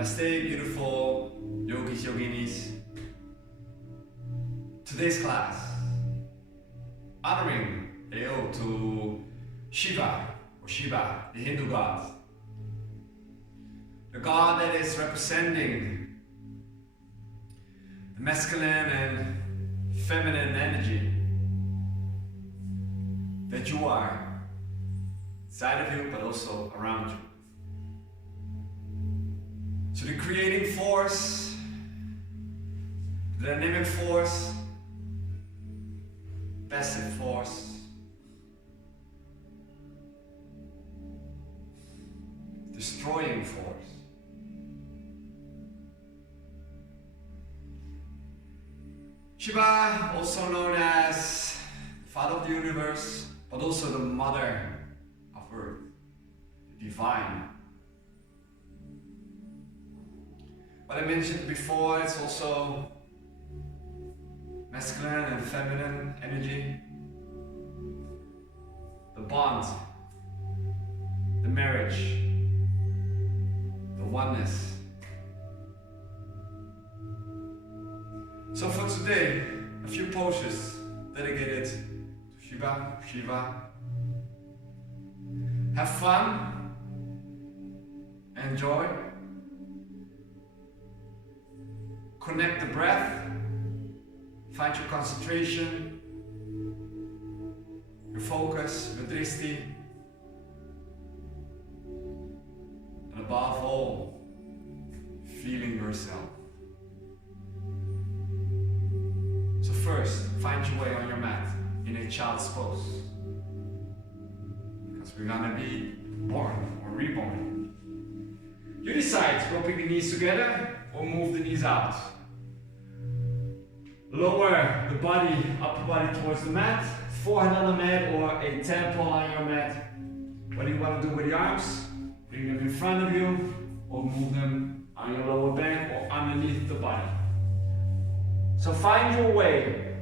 Namaste, beautiful yogis, yoginis. Today's class, honoring hail to Shiva or Shiva, the Hindu god. The god that is representing the masculine and feminine energy that you are inside of you but also around you. So the creating force, the dynamic force, passive force, destroying force. Shiva, also known as the father of the universe, but also the mother of earth, the divine. What I mentioned before, it's also masculine and feminine energy. The bond, the marriage, the oneness. So for today, a few poses dedicated to Shiva. Have fun, enjoy. Connect the breath, find your concentration, your focus, your drishti, and above all, feeling yourself. So first, find your way on your mat in a child's pose, because we're gonna be born or reborn. You decide, roping the knees together or move the knees out. Lower the body, upper body towards the mat, forehead on the mat or a temple on your mat. What do you want to do with the arms? Bring them in front of you or move them on your lower back or underneath the body. So find your way.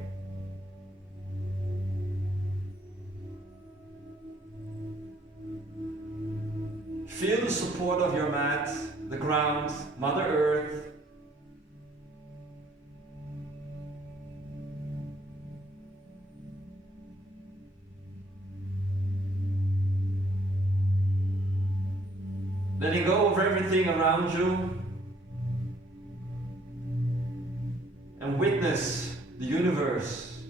Feel the support of your mat, the ground, Mother Earth. Letting go of everything around you and witness the universe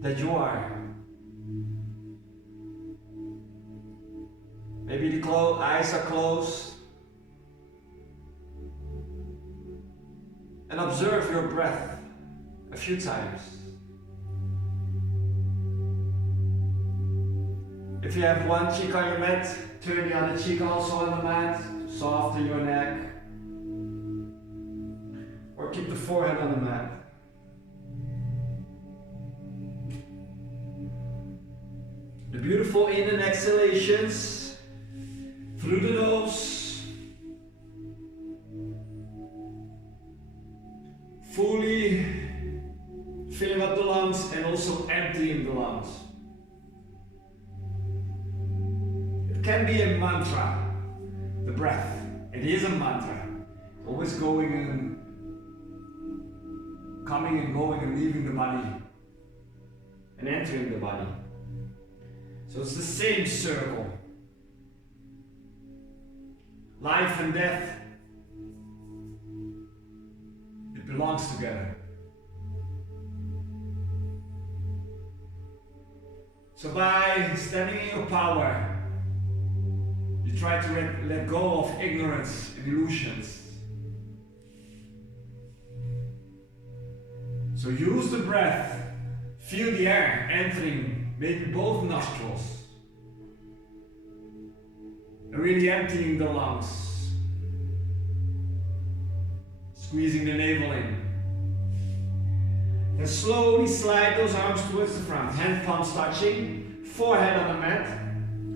that you are. Maybe the eyes are closed. And observe your breath a few times. If you have one cheek on your mat, turn the other cheek also on the mat, soften your neck. Or keep the forehead on the mat. The beautiful in and exhalations through the nose. Fully filling up the lungs and also emptying the lungs. It can be a mantra, the breath. It is a mantra. Always going and coming and going and leaving the body and entering the body. So it's the same circle. Life and death, it belongs together. So by standing in your power, you try to let go of ignorance and illusions. So use the breath, feel the air entering maybe both nostrils. And really emptying the lungs. Squeezing the navel in. And slowly slide those arms towards the front. Hand palms touching, forehead on the mat.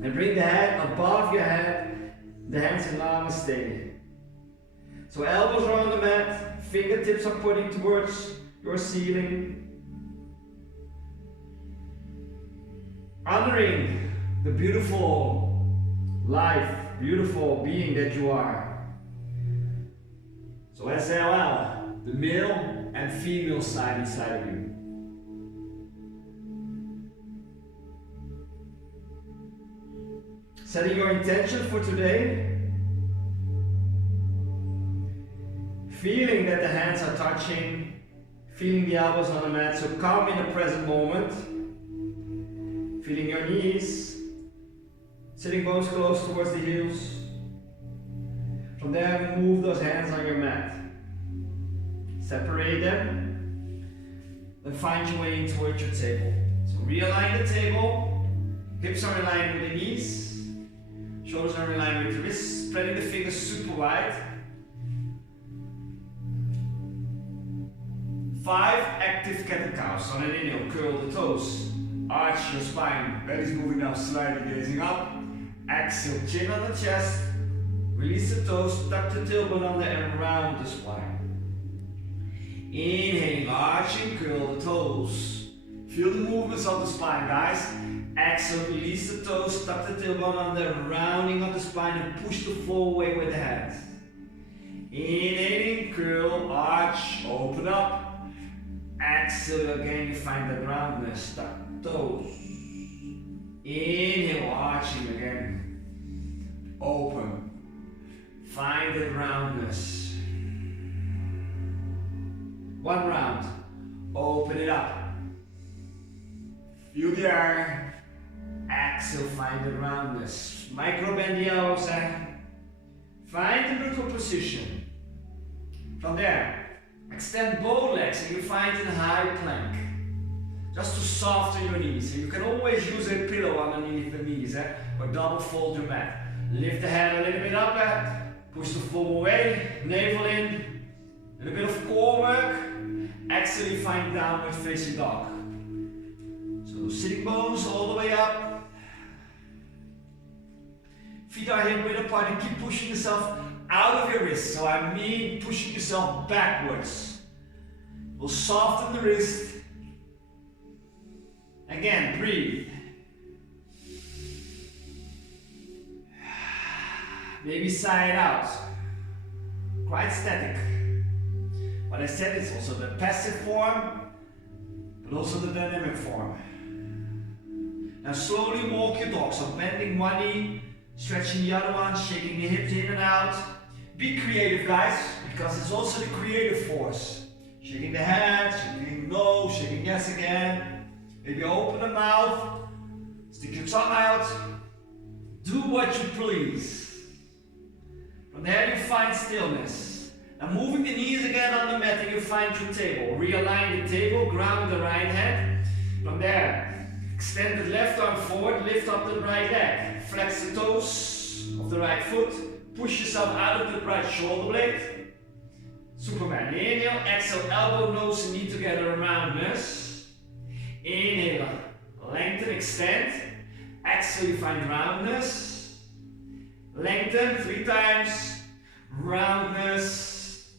And bring the head above your head, the hands in Namaste. So elbows are on the mat, fingertips are pointing towards your ceiling. Honoring the beautiful life, beautiful being that you are. So as well, the male and female side inside of you. Setting your intention for today. Feeling that the hands are touching, feeling the elbows on the mat, so come in the present moment. Feeling your knees, sitting bones close towards the heels. From there, move those hands on your mat. Separate them, then find your way in towards your table. So realign the table, hips are in line with the knees, shoulders are in line with the wrists, spreading the fingers super wide. 5 active cat and cows. On an inhale, curl the toes, arch your spine, belly's moving down slightly, gazing up. Exhale, chin on the chest, release the toes, tuck the tailbone under and round the spine. Inhale, arching, curl the toes. Feel the movements of the spine, guys. Exhale, release the toes, tuck the tailbone under, rounding of the spine and push the floor away with the hands. Inhaling, curl, arch, open up. Exhale again, you find that roundness, tuck toes. Inhale, arching again. Open. Find that roundness. 1 round. Open it up. Feel the air. Exhale, find the roundness. Micro bend the elbows. Find the neutral position. From there, extend both legs and you find in high plank. Just to soften your knees. And you can always use a pillow underneath the knees or double fold your mat. Lift the head a little bit up, push the floor away, navel in, a little bit of core work. Exhale, you find downward facing dog. So sitting bones all the way up. Feet are hip width apart and keep pushing yourself out of your wrist. So I mean pushing yourself backwards. We'll soften the wrist. Again, breathe. Maybe sigh it out. Quite static. But I said it's also the passive form, but also the dynamic form. Now slowly walk your dog. So bending one knee, stretching the other one, shaking the hips in and out. Be creative, guys, because it's also the creative force. Shaking the head, shaking no, shaking yes again. Maybe open the mouth, stick your tongue out. Do what you please. From there you find stillness. Now moving the knees again on the mat and you find your table. Realign the table, ground the right hand. From there, extend the left arm forward, lift up the right leg. Flex the toes of the right foot. Push yourself out of the right shoulder blade. Superman. Inhale, exhale, elbow, nose and knee together, roundness. Inhale, lengthen, extend. Exhale, you find roundness. Lengthen 3 times. Roundness.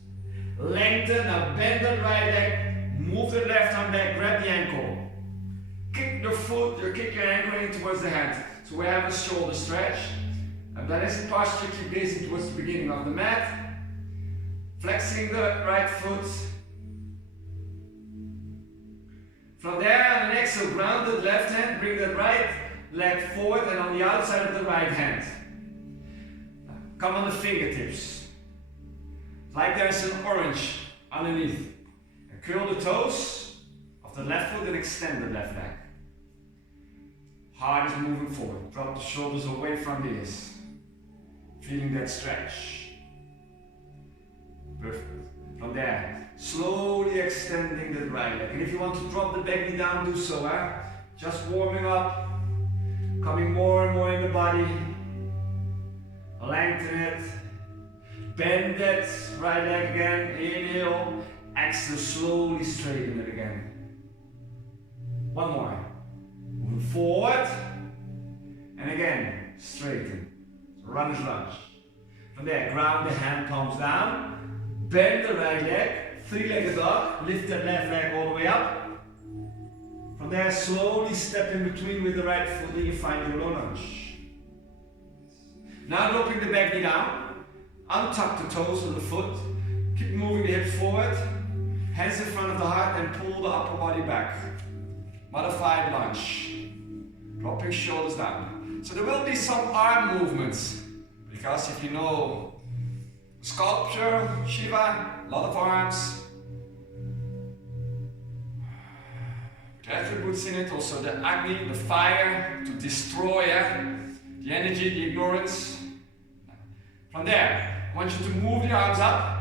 Lengthen. Now bend the right leg. Move the left arm back. Grab the ankle. Kick the foot. You kick your ankle in towards the hand. So we have a shoulder stretch. And that is the posture. Keep gazing towards the beginning of the mat. Flexing the right foot. From there, on the exhale, ground the left hand, bring that right leg forward and on the outside of the right hand. Come on the fingertips. Like there's an orange underneath. And curl the toes of the left foot and extend the left leg. Heart is moving forward. Drop the shoulders away from the ears. Feeling that stretch. Perfect. From there, slowly extending the right leg. And if you want to drop the back knee down, do so. Just warming up. Coming more and more in the body. Lengthen it. Bend that right leg again. Inhale. Exhale, slowly straighten it again. One more. Moving forward. And again, straighten. Runner's lunge. From there, ground the hand palms down. Bend the right leg, 3-legged dog, lift that left leg all the way up. From there, slowly step in between with the right foot and you find your low lunge. Now dropping the back knee down, untuck the toes of the foot, Keep moving the hips forward, hands in front of the heart, and pull the upper body back. Modified lunge. Dropping shoulders down. So there will be some arm movements, because if you know sculpture, Shiva, a lot of arms. The attributes in it, also the Agni, the fire, to destroy the energy, the ignorance. From there, I want you to move the arms up.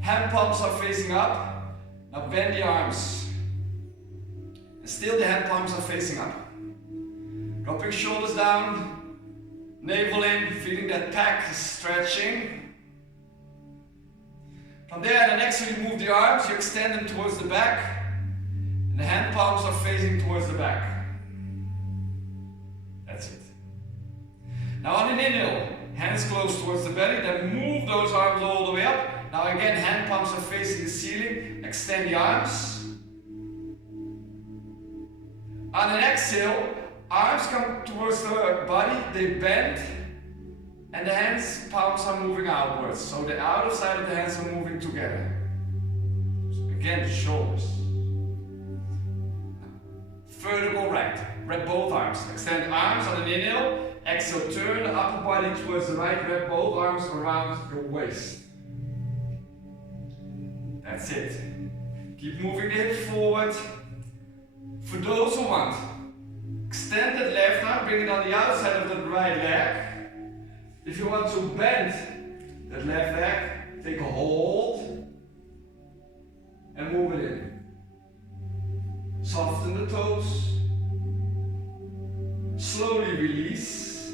Hand palms are facing up. Now bend the arms. And still the hand palms are facing up. Dropping shoulders down. Navel in, feeling that pec stretching. From there, the next time you move the arms, you extend them towards the back. And the hand palms are facing towards the back. That's it. Now on an inhale, hands close towards the belly, then move those arms all the way up. Now again, hand palms are facing the ceiling, extend the arms. On an exhale, arms come towards the body, they bend, and the hands, palms are moving outwards. So the outer side of the hands are moving together. So again, shoulders. Vertical right. Wrap both arms. Extend arms on an inhale. Exhale, turn the upper body towards the right. Wrap both arms around your waist. That's it. Keep moving the hips forward. For those who want, extend that left arm, bring it on the outside of the right leg. If you want to bend that left leg, take a hold and move it in. Soften the toes. Slowly release.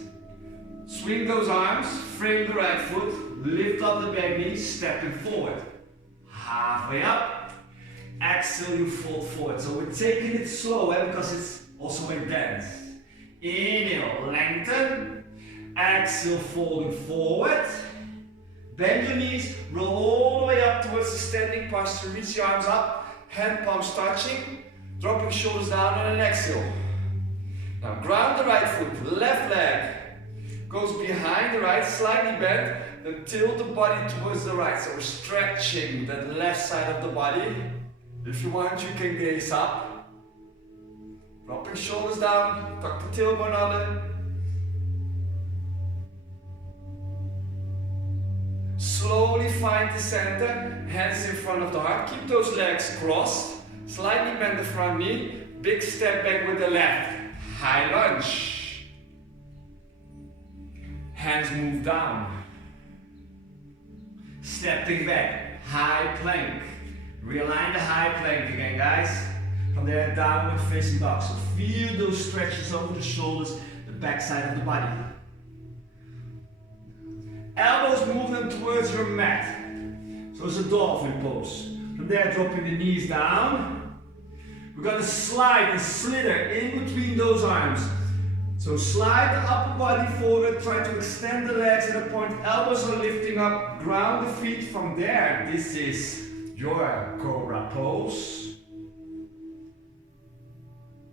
Swing those arms, frame the right foot, lift up the back knee, stepping forward. Halfway up. Exhale, you fold forward. So we're taking it slow because it's also intense. Inhale, lengthen. Exhale, folding forward. Bend your knees, roll all the way up towards the standing posture. Reach your arms up, hand palms touching. Dropping shoulders down on an exhale. Now ground the right foot, left leg goes behind the right, slightly bent, then tilt the body towards the right. So we're stretching that left side of the body. If you want, you can gaze up. Dropping shoulders down, tuck the tailbone under. Slowly find the center, hands in front of the heart. Keep those legs crossed. Slightly bend the front knee, big step back with the left, high lunge. Hands move down. Stepping back, high plank. Realign the high plank again, guys. From there, downward facing dog. So feel those stretches over the shoulders, the back side of the body. Elbows move them towards your mat. So it's a dolphin pose. From there, dropping the knees down. We're going to slide and slither in between those arms. So slide the upper body forward, try to extend the legs at a point. Elbows are lifting up, ground the feet. From there, this is your cobra pose.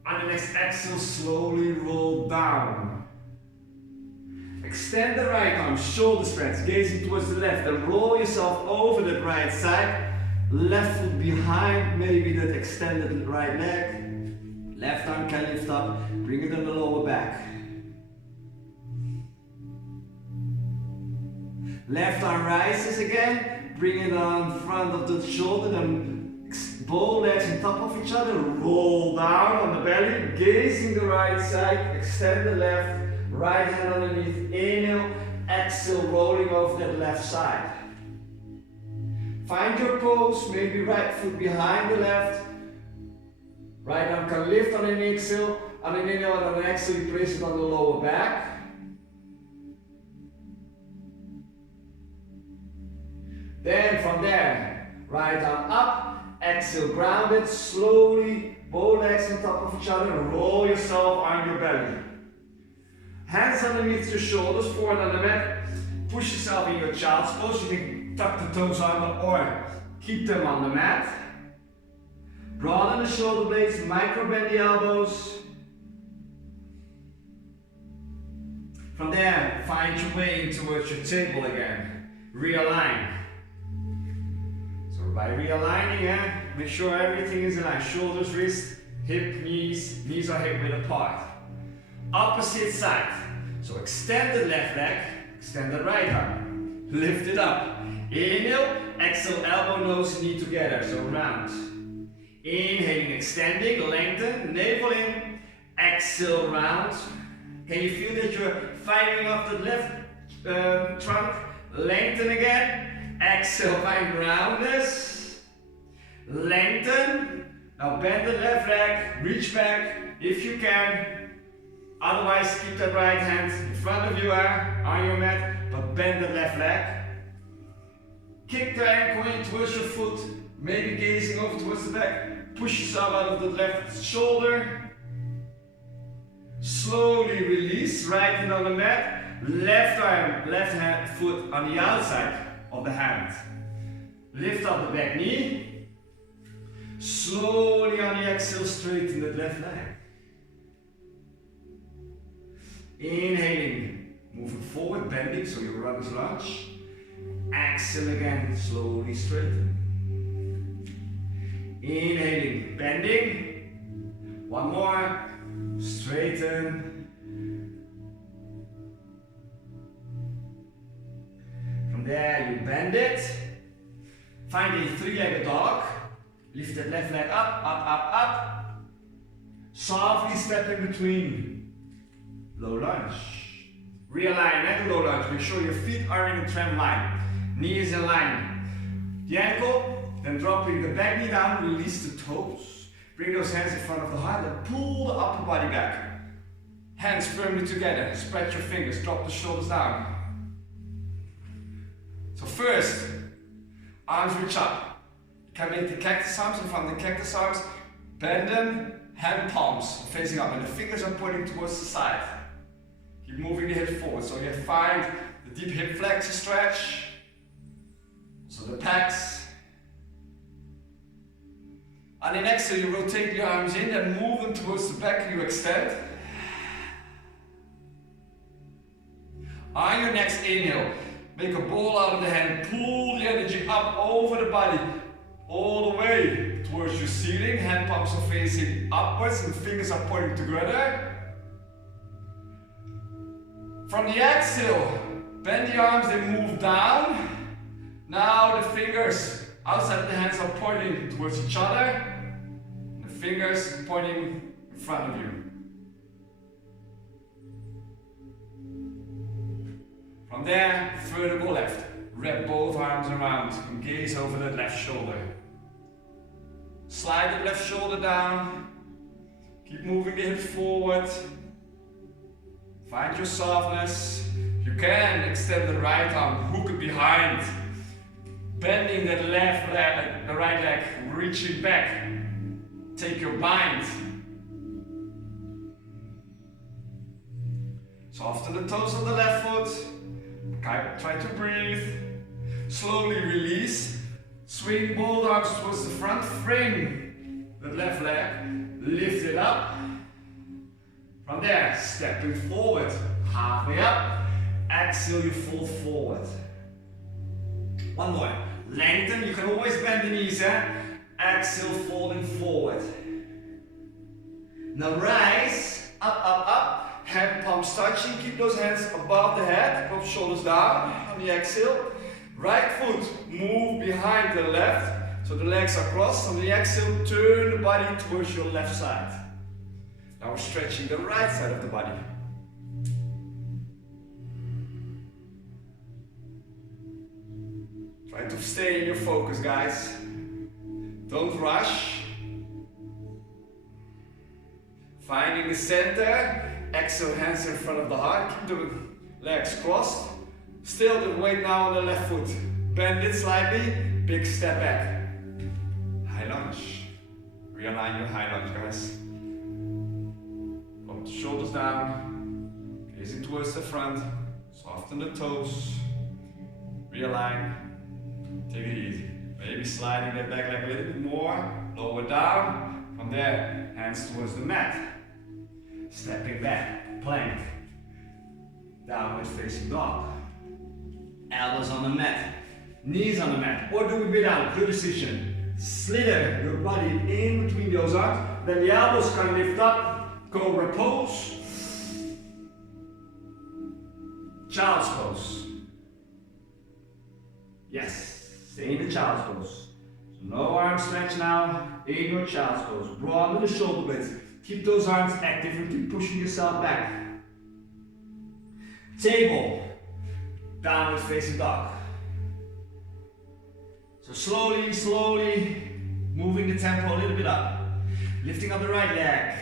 On the next exhale, slowly roll down. Extend the right arm, shoulder stretch, gazing towards the left, and roll yourself over the right side. Left foot behind, maybe that extended right leg. Left arm can lift up, bring it on the lower back. Left arm rises again, bring it on front of the shoulder, then both legs on top of each other, roll down on the belly, gazing the right side, extend the left, right hand underneath, inhale, exhale, rolling over that left side. Find your pose, maybe right foot behind the left. Right arm can lift on an exhale, on an inhale, and on an exhale, you place it on the lower back. Then from there, right arm up, exhale, ground it, slowly, both legs on top of each other, roll yourself on your belly. Hands underneath your shoulders, forward on the mat, push yourself in your child's pose. You can tuck the toes under or keep them on the mat. Broaden the shoulder blades, micro bend the elbows. From there, find your way in towards your table again. Realign. by realigning, make sure everything is in line. Shoulders, wrist, hip, knees are hip width apart. Opposite side. So extend the left leg, extend the right arm. Lift it up. Inhale, exhale, elbow, nose, knee together, so round. Inhaling, extending, lengthen, navel in, exhale, round. Can you feel that you're firing up the left trunk? Lengthen again, exhale, find roundness. Lengthen. Now bend the left leg, reach back if you can. Otherwise, keep that right hand in front of you on your mat, but bend the left leg. Kick the ankle in towards your foot, maybe gazing over towards the back. Push yourself out of the left shoulder. Slowly release, right hand on the mat. Left arm, left hand, foot on the outside of the hand. Lift up the back knee. Slowly on the exhale, straighten the left leg. Inhaling, moving forward, bending, so your runner's lunge. Exhale again, slowly straighten. Inhaling, bending. One more, straighten. From there, you bend it. Find a three-legged dog. Lift that left leg up, up, up, up. Softly step in between. Low lunge. Realign at the low lunge. Make sure your feet are in a trend line. Knee is in line. The ankle, then dropping the back knee down, release the toes. Bring those hands in front of the heart and pull the upper body back. Hands firmly together. Spread your fingers, drop the shoulders down. So first, arms reach up. You can make the cactus arms in front of the cactus arms. Bend them, hand palms facing up, and the fingers are pointing towards the side. Keep moving the hips forward, so you find the deep hip flexor stretch. So the pecs. On the next exhale, you rotate the arms in and move them towards the back, you extend. On your next inhale, make a ball out of the hand, pull the energy up over the body, all the way towards your ceiling. Hand palms are facing upwards and fingers are pointing together. From the exhale, bend the arms, they move down. Now the fingers outside the hands are pointing towards each other. The fingers pointing in front of you. From there, further go left. Wrap both arms around and gaze over that left shoulder. Slide the left shoulder down. Keep moving the hips forward. Find your softness. You can extend the right arm, hook it behind. Bending that left leg, the right leg, reaching back. Take your bind. Soften the toes of the left foot. Try to breathe. Slowly release. Swing both arms towards the front. Frame the left leg. Lift it up. From there, stepping forward. Halfway up. Exhale, you fall forward. One more. Lengthen. You can always bend the knees. Exhale, folding forward. Now rise. Up, up, up. Hand palms touching, keep those hands above the head, drop shoulders down on the exhale. Right foot, move behind the left, so the legs are crossed. On the exhale, turn the body towards your left side. Now we're stretching the right side of the body. Try to stay in your focus, guys. Don't rush. Finding the center. Exhale, hands in front of the heart. Keep the legs crossed. Still the weight now on the left foot. Bend it slightly. Big step back. High lunge. Realign your high lunge, guys. Drop the shoulders down. Gazing towards the front. Soften the toes. Realign. Take it easy. Maybe sliding that back leg a little bit more. Lower down. From there, hands towards the mat. Stepping back, plank, downward facing dog. Elbows on the mat. Knees on the mat, or do it without, your decision. Slither your body in between those arms, then the elbows can lift up, go repose. Child's pose. Yes, stay in the child's pose. So no arm stretch now, in your child's pose. Broaden the shoulder blades. Keep those arms active and keep pushing yourself back. Table, downward facing dog. So slowly moving the tempo a little bit up. Lifting up the right leg.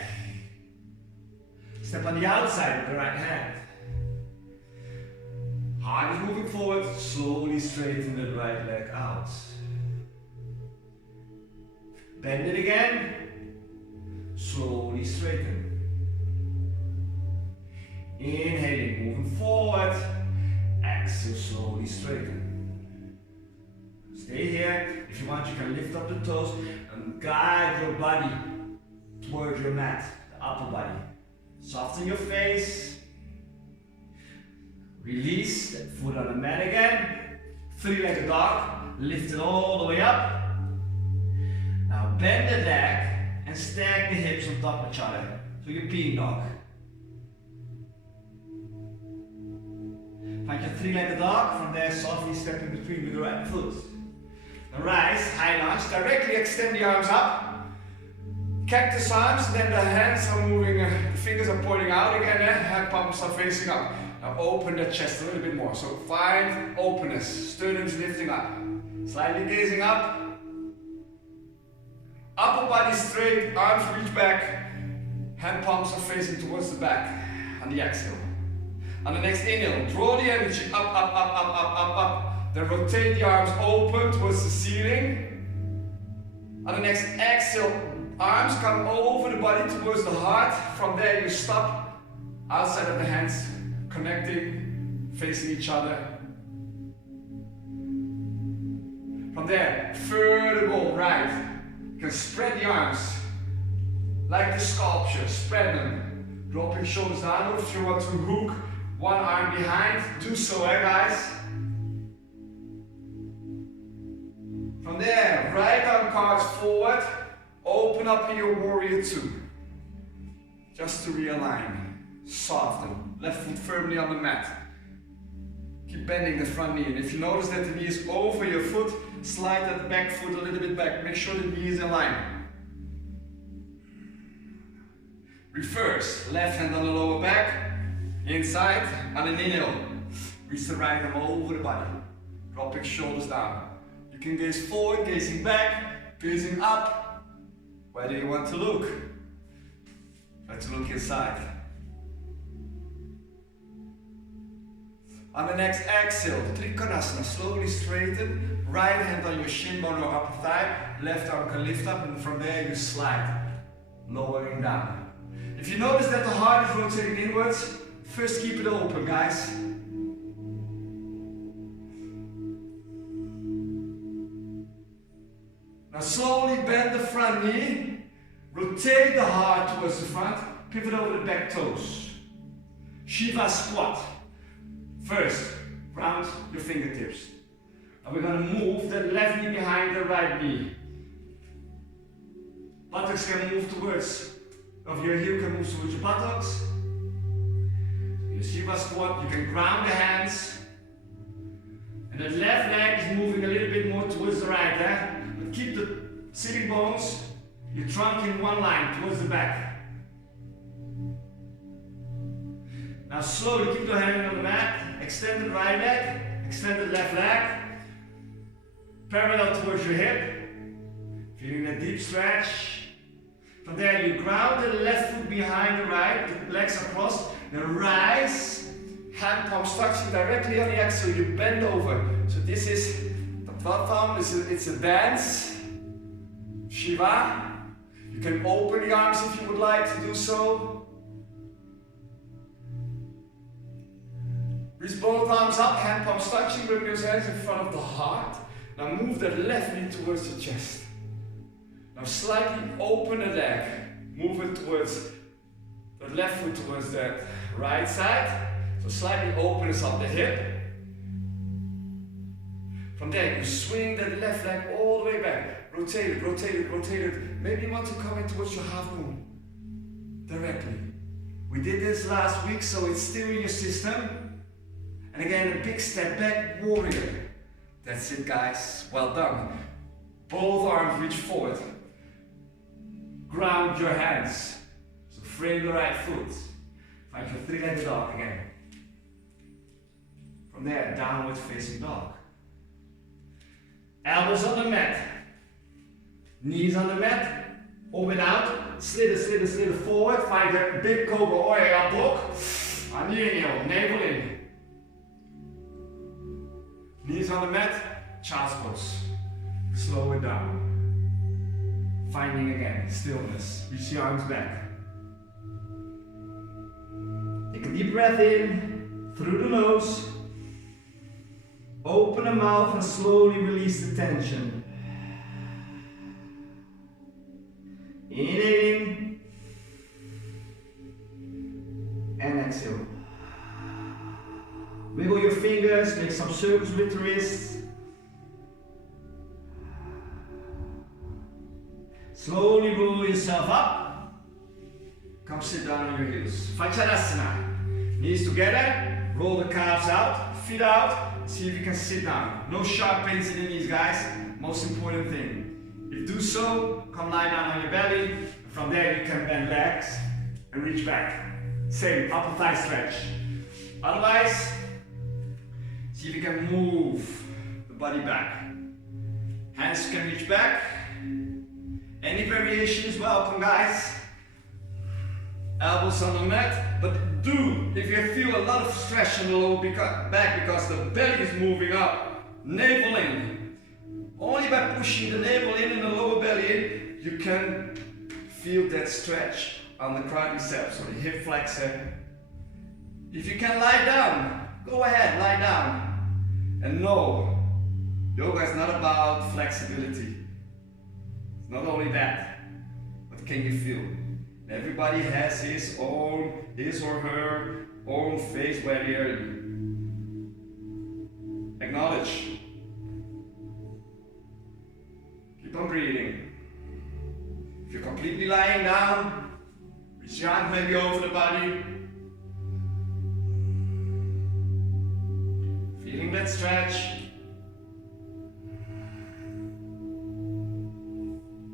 Step on the outside with the right hand. Heart is moving forward, slowly straighten the right leg out. Bend it again, slowly straighten. Inhaling, moving forward, exhale, slowly straighten. Stay here. If you want, you can lift up the toes and guide your body towards your mat, the upper body. Soften your face. Release that foot on the mat again. Three-legged dog. Lift it all the way up. Now bend the leg and stack the hips on top of each other. So you're peeing dog. Find your three-legged dog. From there, softly step in between with the right foot. Now rise, high lunge. Directly extend the arms up. Cactus arms. Then the hands are moving. The fingers are pointing out again. Hand palms are facing up. Now open the chest a little bit more. So find openness. Sternum's lifting up. Slightly gazing up. Upper body straight. Arms reach back. Hand palms are facing towards the back. On the exhale. On the next inhale, draw the energy up, up, up, up, up, up, up. Then rotate the arms open towards the ceiling. On the next exhale, arms come over the body towards the heart. From there you stop outside of the hands. Connecting, facing each other. From there, further go right. You can spread the arms like the sculpture, spread them. Drop your shoulders down, or if you want to hook one arm behind, do so, guys. From there, right arm cards forward, open up in your warrior two. Just to realign. Soften, left foot firmly on the mat. Keep bending the front knee, and if you notice that the knee is over your foot, slide that back foot a little bit back. Make sure the knee is in line. Reverse, left hand on the lower back, inside, on an inhale. Reach the right arm over the body. Dropping shoulders down. You can gaze forward, gazing back, gazing up. Where do you want to look? Try to look inside. On the next exhale, Trikonasana, slowly straighten, right hand on your shin bone or upper thigh, left arm can lift up, and from there you slide, lowering down. If you notice that the heart is rotating inwards, first keep it open, guys. Now slowly bend the front knee, rotate the heart towards the front, pivot over the back toes. Shiva squat. First, round your fingertips. And we're going to move the left knee behind the right knee. Buttocks can move towards, of your heel can move towards your buttocks. In the Shiva squat, you can ground the hands. And the left leg is moving a little bit more towards the right. But keep the sitting bones, your trunk in one line towards the back. Now slowly keep your hand on the mat. Extend the right leg, extend the left leg, parallel towards your hip, feeling a deep stretch. From there you ground the left foot behind the right, the legs are crossed, then rise, hand palms touching directly on the exhale, you bend over. So this is the platform, it's a dance, Shiva. You can open the arms if you would like to do so. Reach both arms up, hand palms touching, bring those hands in front of the heart. Now move that left knee towards the chest. Now slightly open the leg. Move it towards the left foot towards the right side. So slightly openness of the hip. From there, you swing that left leg all the way back. Rotate it, rotate it, rotate it. Maybe you want to come in towards your half moon. Directly. We did this last week, so it's still in your system. And again, a big step back, warrior. That's it, guys. Well done. Both arms reach forward. Ground your hands. So frame the right foot. Find your three-legged dog again. From there, downward facing dog. Elbows on the mat. Knees on the mat. Open out. Slither, slither, slither forward. Find that big cobra warrior block. Anil, navel in. Knees on the mat. Child's pose. Slow it down. Finding again, stillness. Reach the arms back. Take a deep breath in, through the nose. Open the mouth and slowly release the tension. Inhaling. And exhale. Wiggle your fingers, make some circles with the wrists. Slowly roll yourself up. Come sit down on your heels. Vajradhana. Knees together. Roll the calves out. Feet out. See if you can sit down. No sharp pains in the knees, guys. Most important thing. If you do so, come lie down on your belly. From there you can bend legs and reach back. Same, upper thigh stretch. Otherwise, see if you can move the body back. Hands can reach back. Any variation is welcome, guys. Elbows on the mat, but do, if you feel a lot of stretch in the lower back because the belly is moving up, navel in. Only by pushing the navel in and the lower belly in, you can feel that stretch on the quadriceps or the hip flexor. If you can lie down, go ahead, lie down. And no, yoga is not about flexibility. It's not only that, but can you feel? Everybody has his or her own phase where they are. Acknowledge. Keep on breathing. If you're completely lying down, reach your hand maybe over the body. Feeling that stretch.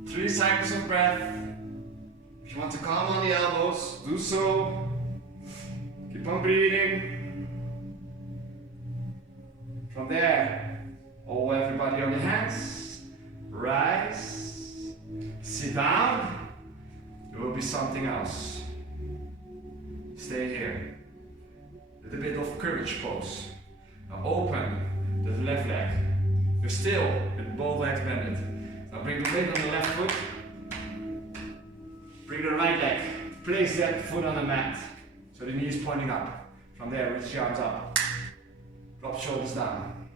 3 cycles of breath. If you want to calm on the elbows, do so. Keep on breathing. From there, everybody on the hands. Rise. Sit down. There will be something else. Stay here. A little bit of courage pose. Now open the left leg. You're still with both legs bended. Now bring the weight on the left foot. Bring the right leg. Place that foot on the mat. So the knee is pointing up. From there, reach the arms up. Drop shoulders down.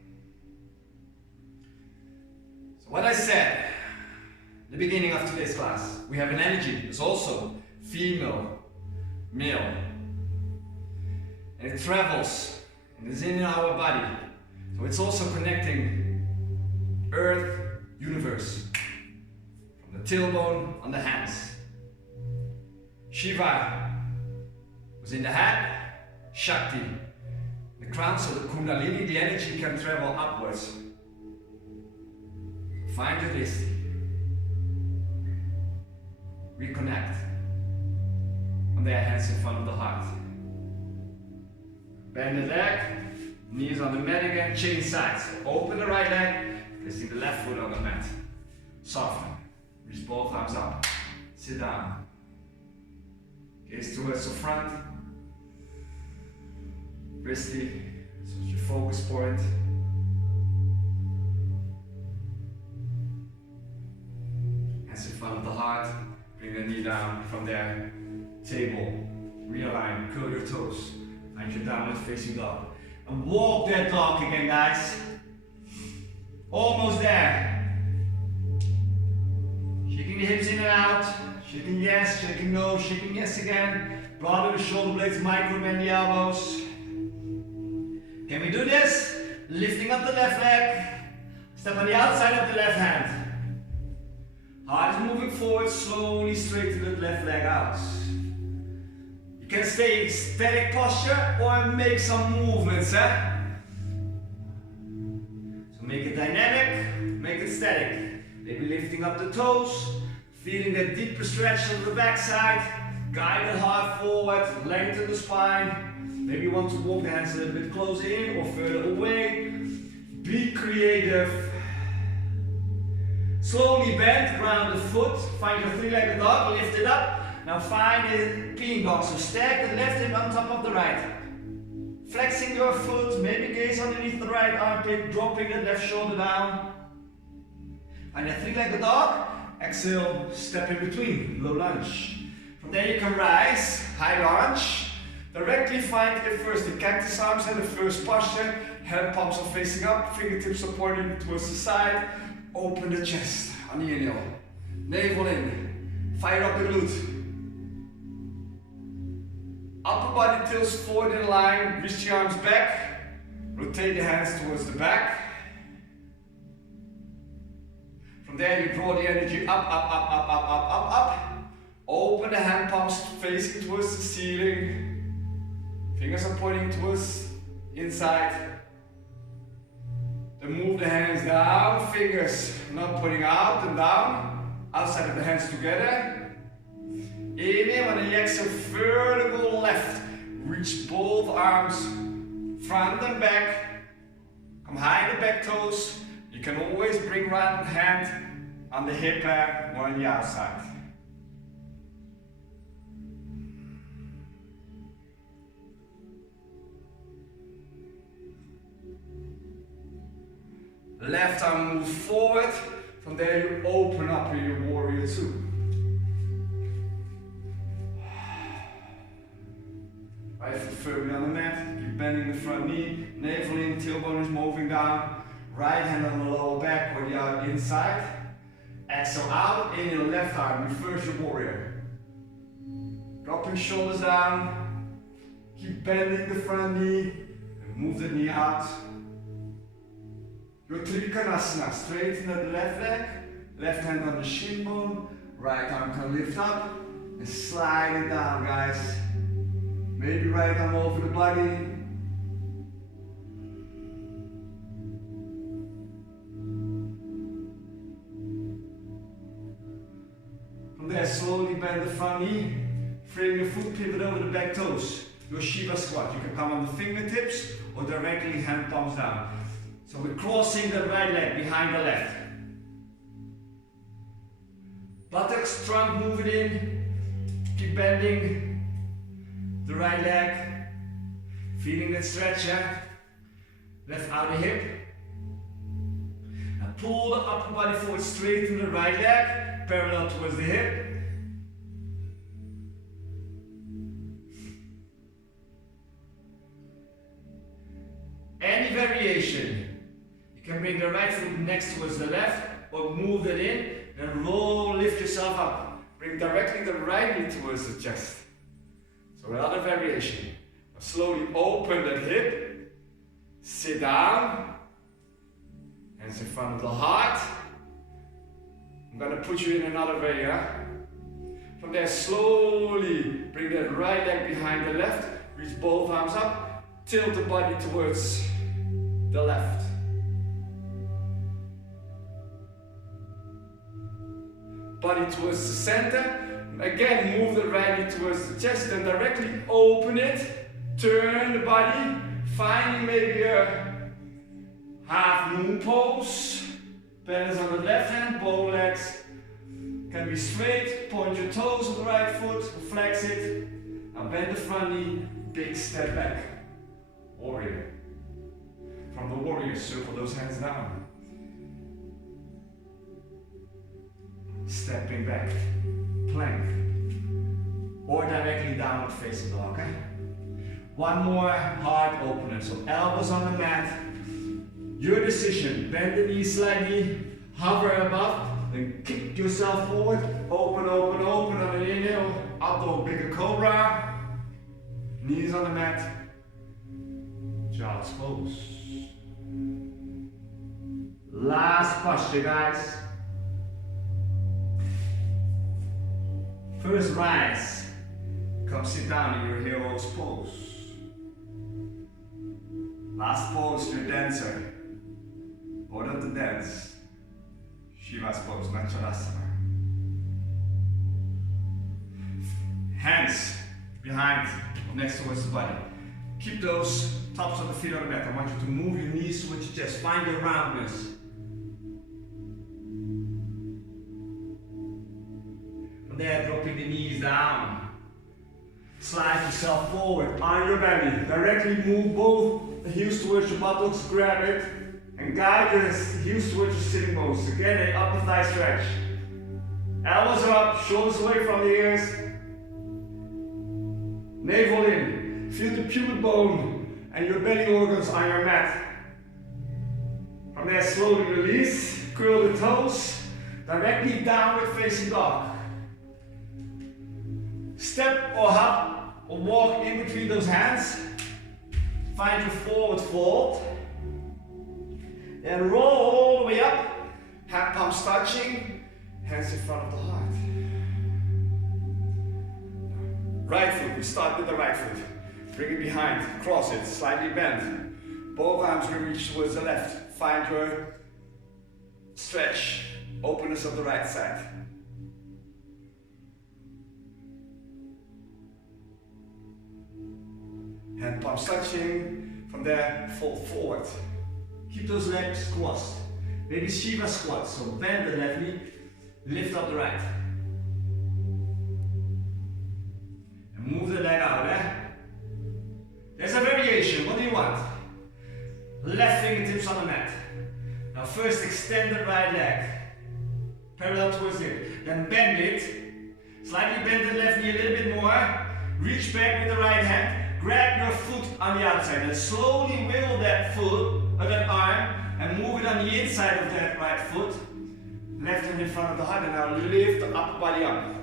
So what I said at the beginning of today's class, we have an energy. It's also female, male. And it travels and is in our body. So it's also connecting earth, universe. From the tailbone on the hands. Shiva was in the head, Shakti, the crown, so the Kundalini, the energy can travel upwards. Find your destiny. Reconnect. On their hands in front of the heart. Bend the leg, knees on the mat again, change sides. Open the right leg, placing the left foot on the mat. Soften. Reach both arms up. Sit down. Gaze towards the front. Wristy, so it's your focus point. Hands in front of the heart. Bring the knee down. From there, table. Realign, curl your toes. Find your downward facing dog. And walk that dog again, guys. Almost there. Shaking the hips in and out. Shaking yes, shaking no, shaking yes again. Broaden the shoulder blades, micro bend the elbows. Can we do this? Lifting up the left leg. Step on the outside of the left hand. Heart is moving forward, slowly straighten the left leg out. You can stay in static posture or make some movements. So make it dynamic, make it static. Maybe lifting up the toes, feeling that deeper stretch on the backside. Guide the heart forward, lengthen the spine. Maybe you want to walk the hands a little bit closer in or further away. Be creative. Slowly bend, ground the foot. Find your three-legged dog, lift it up. Now find a peeing dog. So stack the left hip on top of the right. Flexing your foot, maybe gaze underneath the right armpit, dropping the left shoulder down. Find a three-legged dog. Exhale, step in between, low lunge. From there you can rise, high lunge. Directly find first the cactus arms and the first posture. Hand palms are facing up, fingertips are pointing towards the side. Open the chest on the inhale. Navel in. Fire up the glute. Upper body tilts forward in line. Reach the arms back. Rotate the hands towards the back. From there you draw the energy up, up, up, up, up, up, up, up. Open the hand palms facing towards the ceiling. Fingers are pointing towards inside. Then move the hands down, fingers not pointing out and down. Outside of the hands together. Inhale, and then you exhale, vertical left. Reach both arms, front and back. Come high in the back toes. You can always bring right hand on the hip or on the outside. Left arm moves forward. From there you open up in your warrior two. Right foot firmly on the mat. Keep bending the front knee. Navel in, tailbone is moving down. Right hand on the lower back or the other inside. Exhale out. Inhale, left arm. Reverse your warrior. Dropping shoulders down. Keep bending the front knee. And move the knee out. Your Trikonasana, straighten the left leg, left hand on the shin bone, right arm can lift up and slide it down, guys. Maybe right arm over the body. From there, slowly bend the front knee, frame your foot, pivot over the back toes. Your Shiva squat. You can come on the fingertips or directly hand palms down. So we're crossing the right leg behind the left. Buttocks, trunk, move it in. Keep bending the right leg. Feeling that stretch, yeah? Left outer hip. Now pull the upper body forward, straighten the right leg, parallel towards the hip. Any variation. You can bring the right foot next towards the left or move it in and roll, lift yourself up. Bring directly the right knee towards the chest. So another variation. Now slowly open that hip, sit down, hands in front of the heart. I'm going to put you in another way, yeah? From there slowly bring that right leg behind the left, reach both arms up, tilt the body towards the left. Body towards the center. Again, move the right knee towards the chest and directly open it. Turn the body, finding maybe a half moon pose. Balance on the left hand, bow legs. Can be straight, point your toes on the right foot, flex it. Now bend the front knee, big step back. Warrior. From the warrior, circle those hands down. Stepping back, plank, or directly downward facing dog, okay? One more heart opener, so elbows on the mat. Your decision, bend the knee slightly, hover above, then kick yourself forward, open, open, open on an inhale, up dog, bigger cobra, knees on the mat, child's pose. Last last posture, guys. First rise. Come sit down in your hero's pose. Last pose, your dancer. Order of the dance. Shiva's pose, Nachalasana. Hands behind, next towards the body. Keep those tops of the feet on the mat. I want you to move your knees towards your chest. Find your roundness. From there, dropping the knees down. Slide yourself forward on your belly. Directly move both the heels towards your buttocks. Grab it and guide your heels towards your sitting bones. Again, an upper thigh stretch. Elbows are up, shoulders away from the ears. Navel in. Feel the pubic bone and your belly organs on your mat. From there, slowly release. Curl the toes. Directly downward facing dog. Step or hop or walk in between those hands. Find your forward fold. Then roll all the way up. Hand palms touching. Hands in front of the heart. Right foot. We start with the right foot. Bring it behind. Cross it. Slightly bend. Both arms will reach towards the left. Find your stretch. Openness of the right side. Hand palms touching. From there, fold forward. Keep those legs crossed. Maybe Shiva squat. So bend the left knee, lift up the right. And move the leg out, There's a variation. What do you want? Left fingertips on the mat. Now first extend the right leg. Parallel towards it. Then bend it. Slightly bend the left knee a little bit more. Reach back with the right hand. Grab your foot on the outside and slowly wiggle that foot or that arm and move it on the inside of that right foot. Left hand in front of the heart and now lift the upper body up.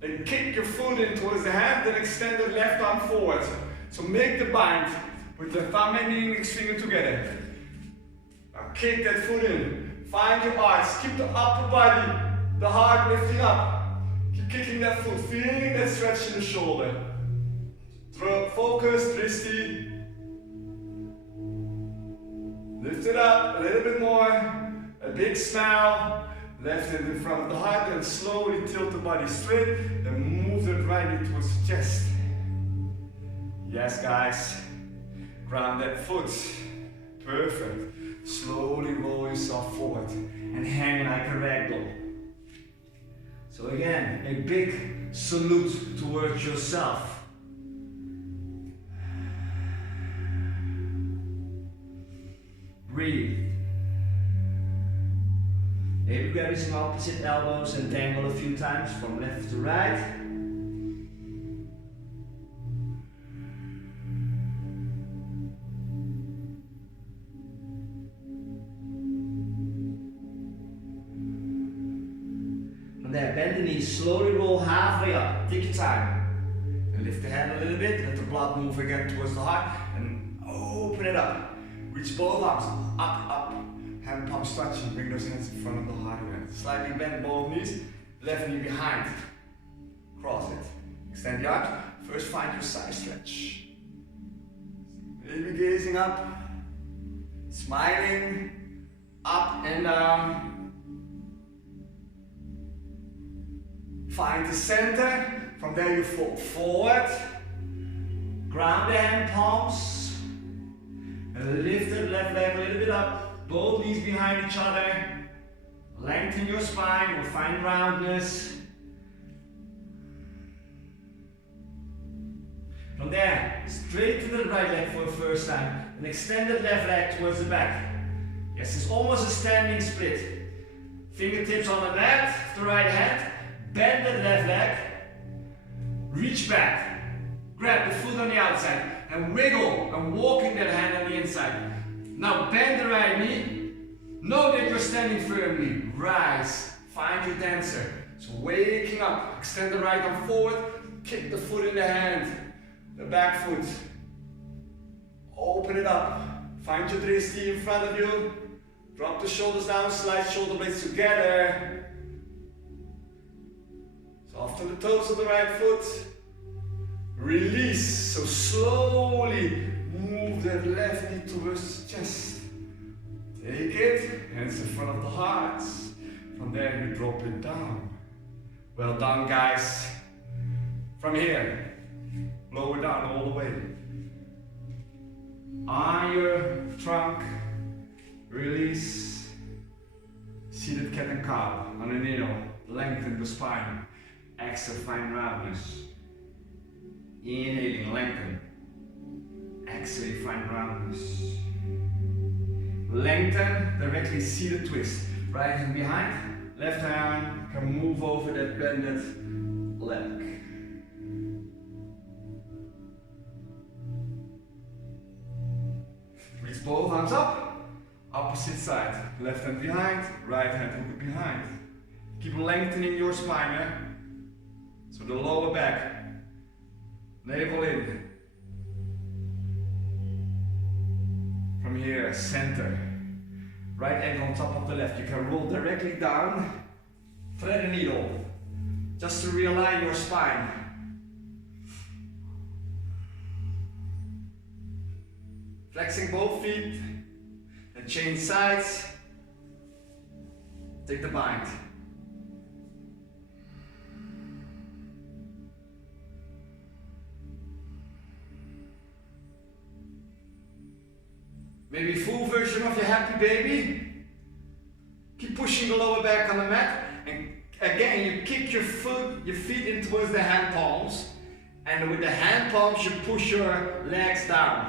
Then kick your foot in towards the hand, then extend the left arm forward. So make the bind with the thumb and the index finger together. Now kick that foot in. Find your arch. Keep the upper body, the heart lifting up. Keep kicking that foot, feeling that stretch in the shoulder. Focus, Dristi. Lift it up a little bit more. A big smile. Left hand in front of the heart, then slowly tilt the body straight. Then move the right knee towards the chest. Yes, guys. Ground that foot. Perfect. Slowly roll yourself forward and hang like a ragdoll. So again, a big salute towards yourself. Breathe. Maybe grab some opposite elbows and dangle a few times from left to right. From there, bend the knees, slowly roll halfway up. Take your time. And lift the head a little bit, let the blood move again towards the heart, and open it up. Reach both arms, up. Hand palms touching, bring those hands in front of the heart again. Slightly bend both knees, left knee behind. Cross it. Extend the arms. First find your side stretch. Maybe gazing up, smiling, up and down. Find the center. From there you fold forward. Ground the hand palms. And lift the left leg a little bit up. Both knees behind each other. Lengthen your spine. You'll find roundness. From there, straight to the right leg for the first time. And extend the left leg towards the back. Yes, it's almost a standing split. Fingertips on the mat, the right hand. Bend the left leg. Reach back. Grab the foot on the outside. And wiggle and walking that hand on the inside. Now bend the right knee. Know that you're standing firmly. Rise. Find your dancer. So waking up. Extend the right arm forward. Kick the foot in the hand. The back foot. Open it up. Find your Dristi in front of you. Drop the shoulders down, slide shoulder blades together. Soften the toes of the right foot. Release, so slowly move that left knee towards the chest. Take it, hands in front of the heart. From there you drop it down. Well done, guys. From here, lower down all the way. On your trunk, release. Seated cat and cow on a needle. Lengthen the spine. Exhale, find roundness. Inhaling, lengthen. Exhale, find roundness. Lengthen, directly seated twist. Right hand behind, left hand can move over that bended leg. Reach both arms up, opposite side. Left hand behind, right hand hook behind. Keep lengthening your spine, eh? So the lower back, navel in. From here, center. Right ankle on top of the left. You can roll directly down, thread a needle, just to realign your spine. Flexing both feet, and change sides. Take the bind. Maybe full version of your happy baby. Keep pushing the lower back on the mat, and again you kick your feet in towards the hand palms, and with the hand palms you push your legs down.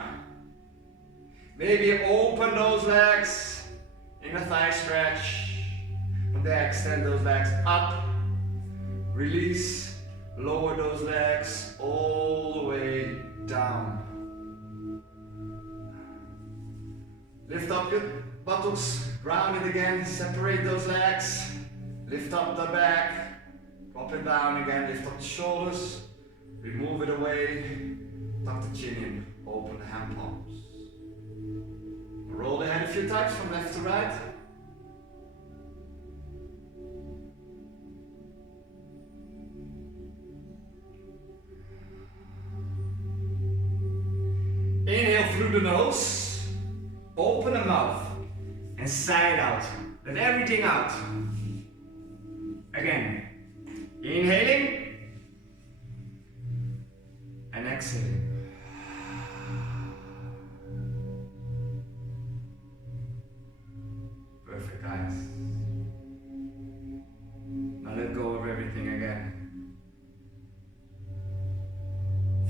Maybe open those legs in a thigh stretch. From there extend those legs up, release, lower those legs all the way down. Lift up your buttocks, ground it again, separate those legs, lift up the back, drop it down again, lift up the shoulders, remove it away, tuck the chin in, open the hand palms. Roll the head a few times from left to right. Inhale through the nose. Open the mouth and sigh it out. Let everything out. Again. Inhaling and exhaling. Perfect, guys. Now let go of everything again.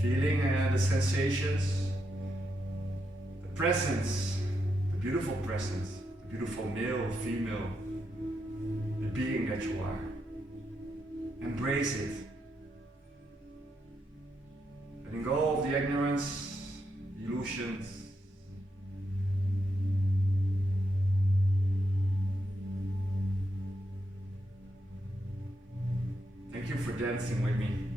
Feeling the sensations, the presence. Beautiful presence, the beautiful male, female, the being that you are. Embrace it. Letting go of the ignorance, the illusions. Thank you for dancing with me.